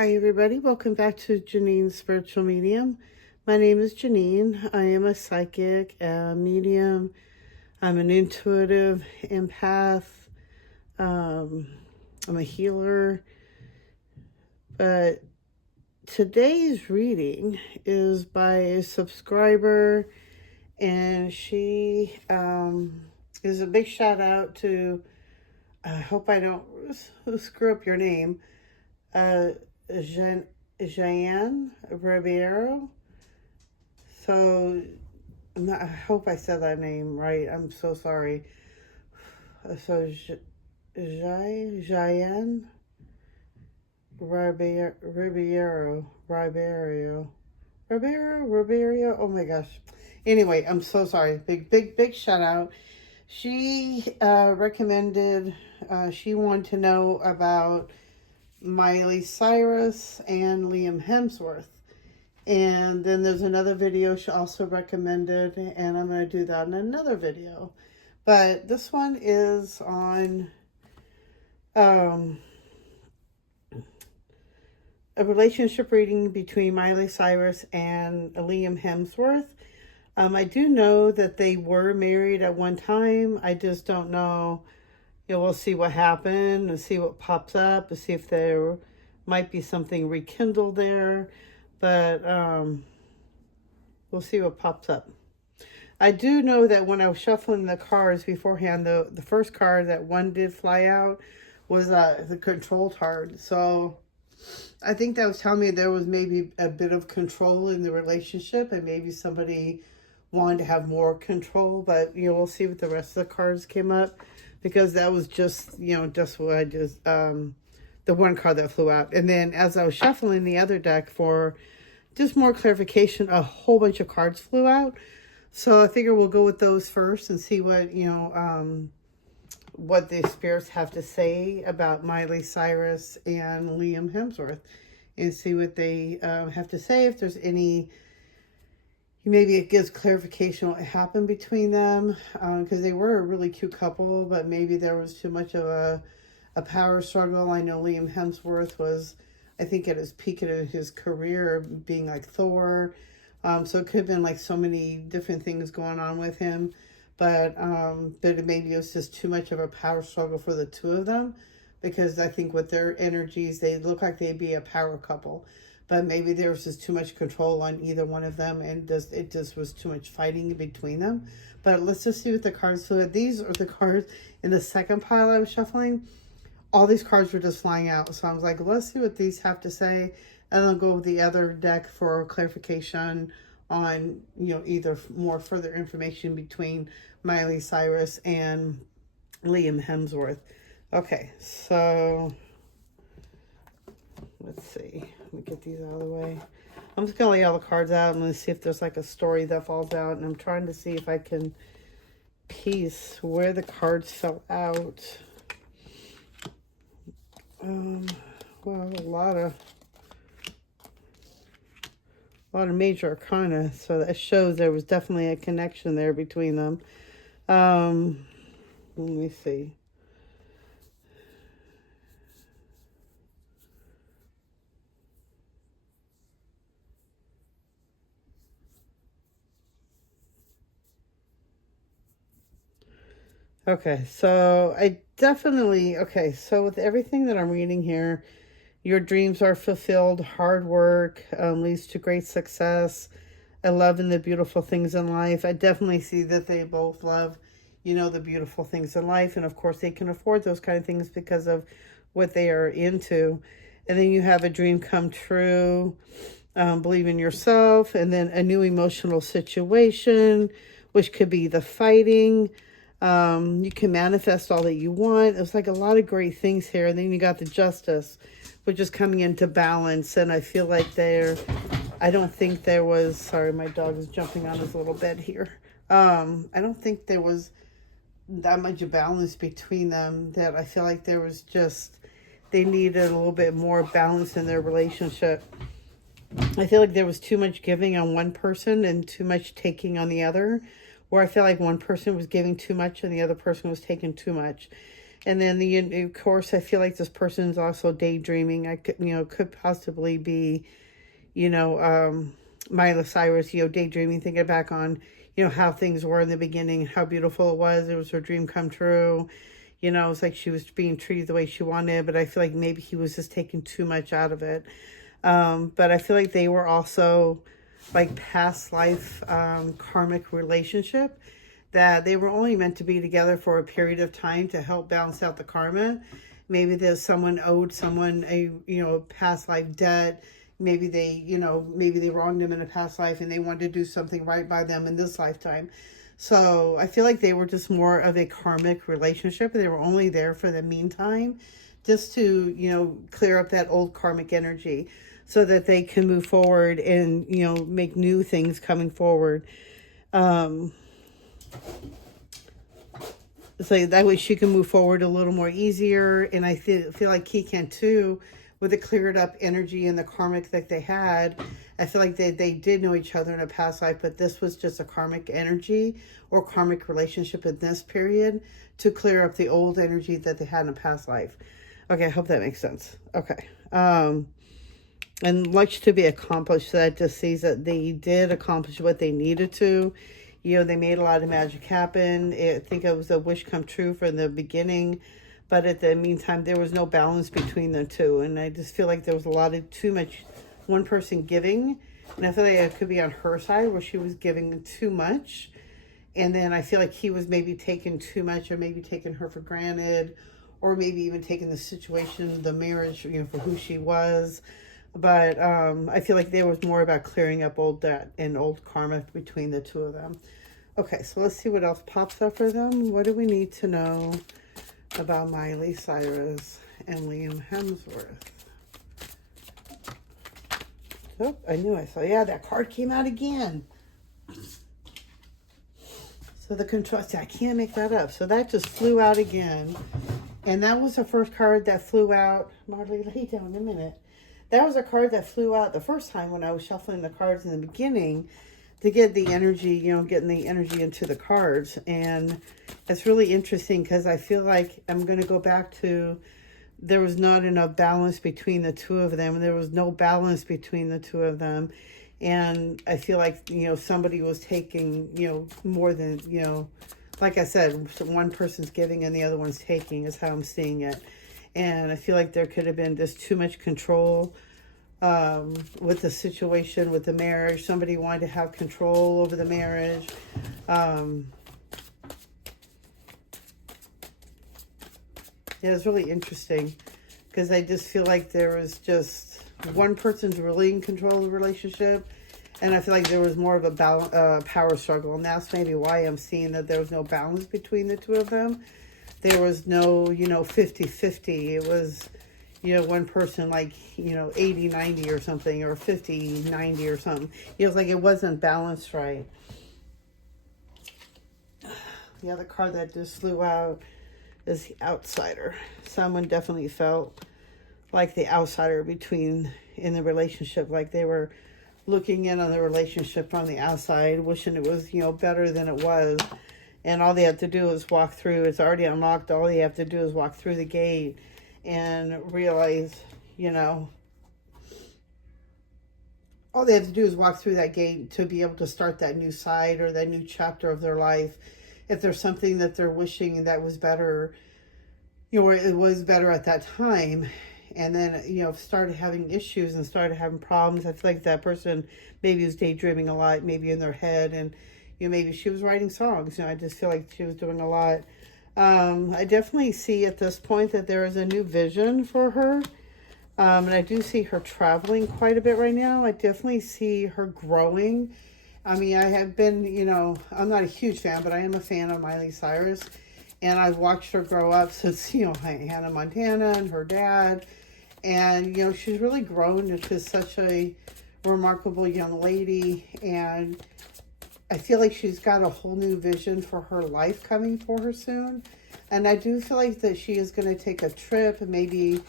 Hi everybody, welcome back to Janene's Spiritual Medium. My name is Janine. I am a psychic, a medium. I'm an intuitive empath. I'm a healer. But today's reading is by a subscriber, and she is a big shout out to, I hope I don't screw up your name, Janine Ribeiro. So I hope I said that name right. I'm so sorry. So Janine Ribeiro. Oh my gosh. Anyway, I'm so sorry. Big shout out. She recommended. She wanted to know about Miley Cyrus and Liam Hemsworth. And then there's another video she also recommended, and I'm going to do that in another video. But this one is on a relationship reading between Miley Cyrus and Liam Hemsworth. I do know that they were married at one time. I just don't know. We'll see what happened and see what pops up and see if there might be something rekindled there. But we'll see what pops up. I do know that when I was shuffling the cards beforehand, the first card that one did fly out was the control card. So I think that was telling me there was maybe a bit of control in the relationship, and maybe somebody wanted to have more control. But we'll see what the rest of the cards came up, because that was just just what I just the one card that flew out. And then as I was shuffling the other deck for just more clarification, a whole bunch of cards flew out. So I figure we'll go with those first and see what what the spirits have to say about Miley Cyrus and Liam Hemsworth, and see what they have to say. If there's any, maybe it gives clarification what happened between them, because they were a really cute couple, but maybe there was too much of a power struggle. I know Liam Hemsworth was, I think, at his peak of his career, being like Thor. So it could have been like so many different things going on with him. But maybe it was just too much of a power struggle for the two of them, because I think with their energies, they look like they'd be a power couple. But maybe there was just too much control on either one of them, and it just was too much fighting between them. But let's just see what the cards. So these are the cards in the second pile I was shuffling. All these cards were just flying out. So I was like, let's see what these have to say. And I'll go with the other deck for clarification on, either more further information between Miley Cyrus and Liam Hemsworth. Okay, so let's see. Let me get these out of the way. I'm just going to lay all the cards out and let's see if there's like a story that falls out. And I'm trying to see if I can piece where the cards fell out. Well, a lot of major arcana, so that shows there was definitely a connection there between them. Let me see. Okay, so so with everything that I'm reading here, your dreams are fulfilled, hard work leads to great success. I love the beautiful things in life. I definitely see that they both love, the beautiful things in life. And of course they can afford those kind of things because of what they are into. And then you have a dream come true, believe in yourself, and then a new emotional situation, which could be the fighting. You can manifest all that you want. It's like a lot of great things here. And then you got the justice, which is coming into balance. And I feel like I don't think there was, sorry, my dog is jumping on his little bed here. I don't think there was that much balance between them, that I feel like there was just, they needed a little bit more balance in their relationship. I feel like there was too much giving on one person and too much taking on the other, where I feel like one person was giving too much and the other person was taking too much. And then of course, I feel like this person's also daydreaming. I could, could possibly be, Miley Cyrus, daydreaming, thinking back on, how things were in the beginning, how beautiful it was. It was her dream come true. It's like she was being treated the way she wanted, but I feel like maybe he was just taking too much out of it. But I feel like they were also like past life karmic relationship, that they were only meant to be together for a period of time to help balance out the karma. Maybe there's someone owed someone a past life debt. Maybe they wronged them in a past life and they wanted to do something right by them in this lifetime. So I feel like they were just more of a karmic relationship. They were only there for the meantime, just to clear up that old karmic energy, so that they can move forward and make new things coming forward. So that way she can move forward a little more easier. And I feel like he can too, with the cleared up energy and the karmic that they had. I feel like they did know each other in a past life, but this was just a karmic energy or karmic relationship in this period to clear up the old energy that they had in a past life. Okay, I hope that makes sense. Okay. And much to be accomplished. So that just sees that they did accomplish what they needed to. They made a lot of magic happen. I think it was a wish come true from the beginning. But at the meantime, there was no balance between the two. And I just feel like there was a lot of too much one person giving. And I feel like it could be on her side where she was giving too much. And then I feel like he was maybe taking too much, or maybe taking her for granted, or maybe even taking the situation, the marriage, for who she was. But I feel like there was more about clearing up old debt and old karma between the two of them. Okay, so let's see what else pops up for them. What do we need to know about Miley Cyrus and Liam Hemsworth? Oh, I knew I saw. Yeah, that card came out again. So the control, I can't make that up. So that just flew out again. And that was the first card that flew out. Marley, lay down a minute. That was a card that flew out the first time when I was shuffling the cards in the beginning to get the energy, getting the energy into the cards. And it's really interesting because I feel like I'm going to go back to, there was not enough balance between the two of them. And there was no balance between the two of them. And I feel like, somebody was taking, more than, like I said, one person's giving and the other one's taking is how I'm seeing it. And I feel like there could have been just too much control with the situation, with the marriage. Somebody wanted to have control over the marriage. Yeah, it's really interesting because I just feel like there was just one person's really in control of the relationship. And I feel like there was more of a power struggle. And that's maybe why I'm seeing that there was no balance between the two of them. There was no, 50-50. It was, one person like, 80-90 or something, or 50-90 or something. It was like it wasn't balanced right. The other card that just flew out is the outsider. Someone definitely felt like the outsider in the relationship, like they were looking in on the relationship from the outside, wishing it was, better than it was. And all they have to do is walk through. It's already unlocked. All they have to do is walk through the gate and realize, all they have to do is walk through that gate to be able to start that new side or that new chapter of their life. If there's something that they're wishing that was better, or it was better at that time, and then, started having issues and started having problems. I feel like that person maybe was daydreaming a lot, maybe in their head, and maybe she was writing songs. I just feel like she was doing a lot. I definitely see at this point that there is a new vision for her. And I do see her traveling quite a bit right now. I definitely see her growing. I mean, I have been, I'm not a huge fan, but I am a fan of Miley Cyrus. And I've watched her grow up since, Hannah Montana and her dad. And, she's really grown into such a remarkable young lady. And I feel like she's got a whole new vision for her life coming for her soon. And I do feel like that she is going to take a trip. And maybe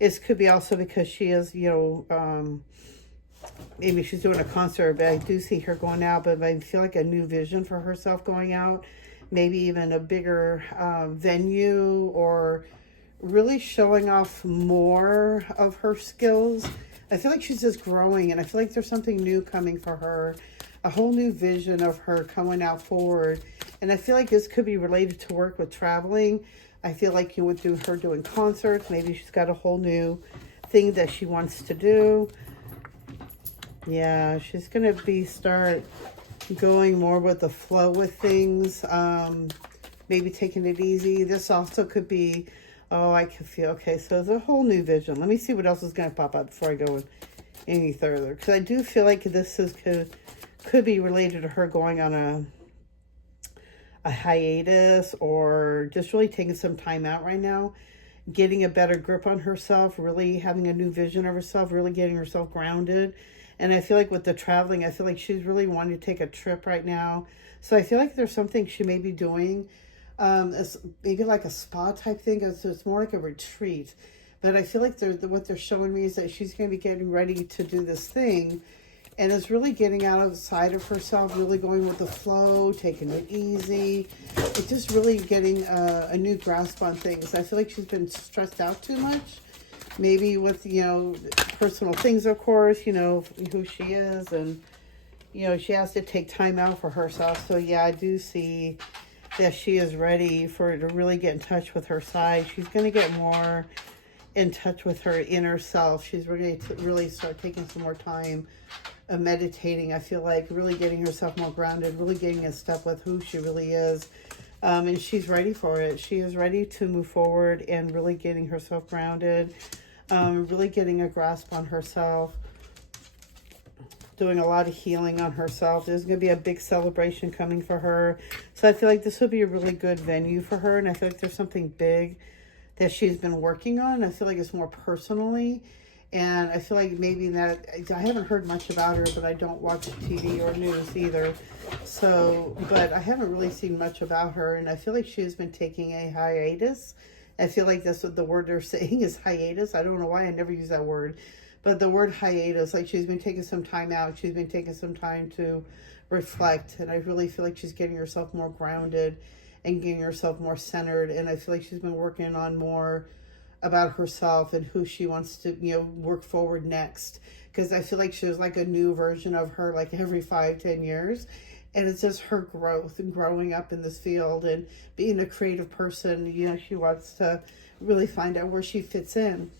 it could be also because she is, maybe she's doing a concert. But I do see her going out. But I feel like a new vision for herself going out. maybe even a bigger venue, or really showing off more of her skills. I feel like she's just growing, and I feel like there's something new coming for her, a whole new vision of her coming out forward. And I feel like this could be related to work with traveling. I feel like you would do her doing concerts. Maybe she's got a whole new thing that she wants to do. Yeah, she's going to start going more with the flow with things. Maybe taking it easy. This also could be, oh, I can feel, okay, so there's a whole new vision. Let me see what else is going to pop up before I go any further. Because I do feel like this could be related to her going on a hiatus, or just really taking some time out right now, getting a better grip on herself, really having a new vision of herself, really getting herself grounded. And I feel like with the traveling, I feel like she's really wanting to take a trip right now. So I feel like there's something she may be doing, maybe like a spa type thing. It's more like a retreat. But I feel like what they're showing me is that she's going to be getting ready to do this thing. And it's really getting outside of herself, really going with the flow, taking it easy. It's just really getting a new grasp on things. I feel like she's been stressed out too much. Maybe with, personal things, of course, who she is. And, she has to take time out for herself. So, yeah, I do see that she is ready for her to really get in touch with her side. She's going to get more in touch with her inner self. She's ready to really start taking some more time meditating. I feel like really getting herself more grounded, really getting in step with who she really is. And she's ready for it. She is ready to move forward and really getting herself grounded, really getting a grasp on herself, doing a lot of healing on herself. There's going to be a big celebration coming for her. So I feel like this would be a really good venue for her. And I feel like there's something big that she's been working on. I feel like it's more personally. And I feel like maybe that, I haven't heard much about her, but I don't watch TV or news either. So, but I haven't really seen much about her. And I feel like she has been taking a hiatus. I feel like that's what the word they're saying is, hiatus. I don't know why I never use that word. But the word hiatus, like she's been taking some time out. She's been taking some time to reflect. And I really feel like she's getting herself more grounded and getting herself more centered. And I feel like she's been working on more about herself and who she wants to, work forward next. Because I feel like she's like a new version of her, like every 5-10 years. And it's just her growth and growing up in this field and being a creative person. She wants to really find out where she fits in.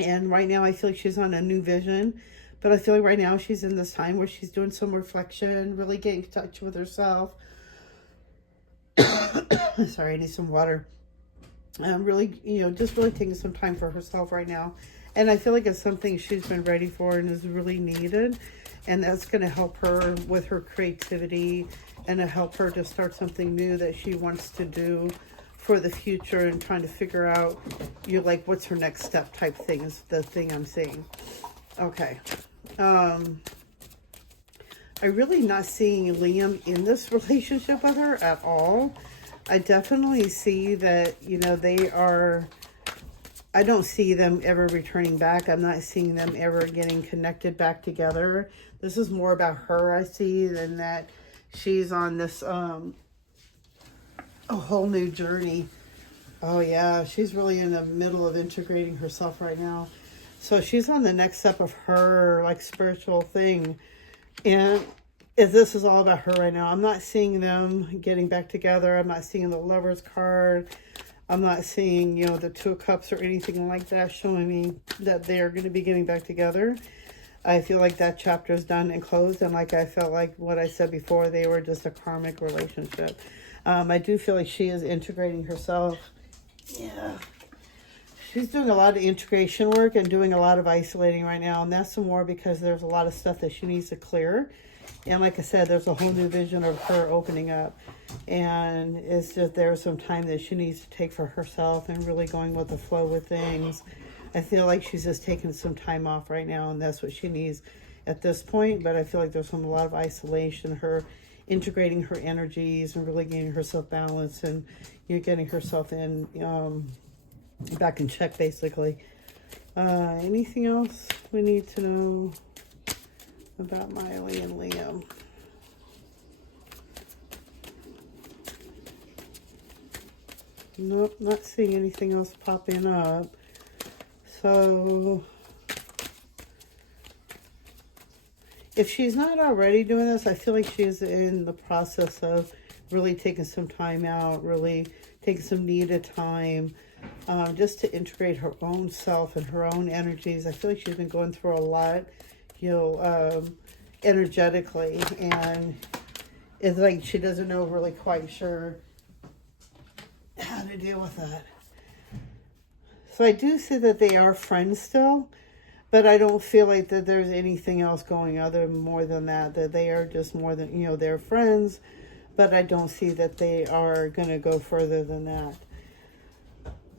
And right now I feel like she's on a new vision. But I feel like right now she's in this time where she's doing some reflection, really getting in touch with herself. Sorry, I need some water. Really, just really taking some time for herself right now. And I feel like it's something she's been ready for and is really needed. And that's going to help her with her creativity and to help her to start something new that she wants to do for the future, and trying to figure out, what's her next step type thing is the thing I'm seeing. Okay. I'm really not seeing Liam in this relationship with her at all. I definitely see that, I don't see them ever returning back. I'm not seeing them ever getting connected back together. This is more about her, I see, than that she's on this, a whole new journey. Oh yeah, she's really in the middle of integrating herself right now. So she's on the next step of her, spiritual thing. And this is all about her right now. I'm not seeing them getting back together. I'm not seeing the Lover's card. I'm not seeing, the Two of Cups or anything like that showing me that they are going to be getting back together. I feel like that chapter is done and closed. And I felt like what I said before, they were just a karmic relationship. I do feel like she is integrating herself. Yeah. She's doing a lot of integration work and doing a lot of isolating right now. And that's some more because there's a lot of stuff that she needs to clear. And like I said, there's a whole new vision of her opening up. And it's just there's some time that she needs to take for herself and really going with the flow with things. I feel like she's just taking some time off right now, and that's what she needs at this point. But I feel like there's a lot of isolation, her integrating her energies and really getting herself balanced and getting herself in back in check, basically. Anything else we need to know about Miley and Liam? Nope, not seeing anything else popping up. So, if she's not already doing this, I feel like she is in the process of really taking some time out, really taking some needed time, just to integrate her own self and her own energies. I feel like she's been going through a lot, you know, energetically, and it's like she doesn't know really quite sure how to deal with that. So I do see that they are friends still, but I don't feel like that there's anything else going other more than that, that they are just more than, you know, they're friends, but I don't see that they are going to go further than that.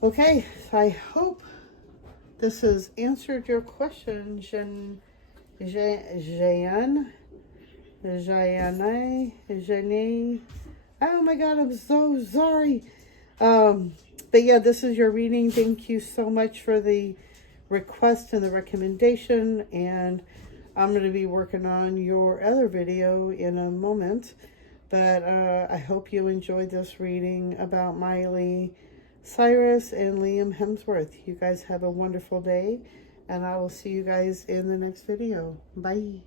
Okay, so I hope this has answered your question, Jaeneen. Oh my God, I'm so sorry. But yeah, this is your reading. Thank you so much for the request and the recommendation. And I'm going to be working on your other video in a moment. But I hope you enjoyed this reading about Miley Cyrus and Liam Hemsworth. You guys have a wonderful day. And I will see you guys in the next video. Bye.